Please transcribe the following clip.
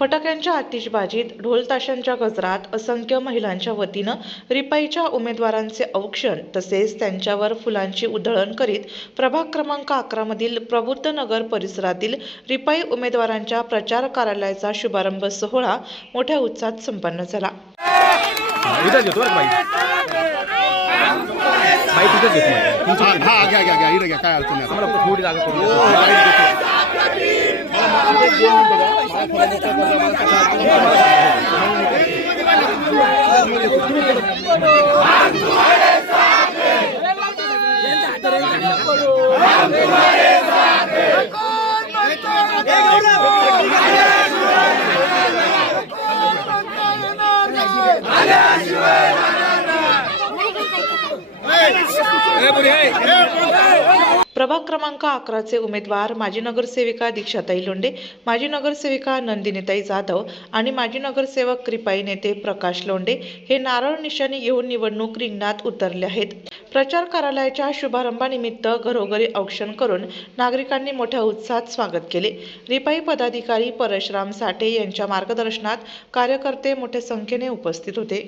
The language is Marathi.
फटाक्यांच्या आतिषबाजीत ढोल ताशांच्या गजरात असंख्य महिलांच्या वतीनं रिपाईच्या उमेदवारांचे औक्षण तसेच त्यांच्यावर फुलांची उधळण करीत प्रभाग क्रमांक अकरामधील प्रबुद्ध नगर परिसरातील रिपाई उमेदवारांच्या प्रचार कार्यालयाचा शुभारंभ सोहळा मोठ्या उत्साहात संपन्न झाला. इथं Hey, buddy, hey. hey, buddy, hey. प्रभाग क्रमांक अकराचे उमेदवार माजी नगरसेविका दीक्षाताई लोंडे माजी नगरसेविका नंदिनीताई जाधव आणि माजी नगरसेवक कृपाई नेते प्रकाश लोंडे हे नारळ निशाणी घेऊन निवडणूक रिंगणात उतरले आहेत. प्रचार कार्यालयाच्या शुभारंभानिमित्त घरोघरी औक्षण करून नागरिकांनी मोठ्या उत्साहात स्वागत केले. रिपाई पदाधिकारी परशराम साठे यांच्या मार्गदर्शनात कार्यकर्ते मोठ्या संख्येने उपस्थित होते.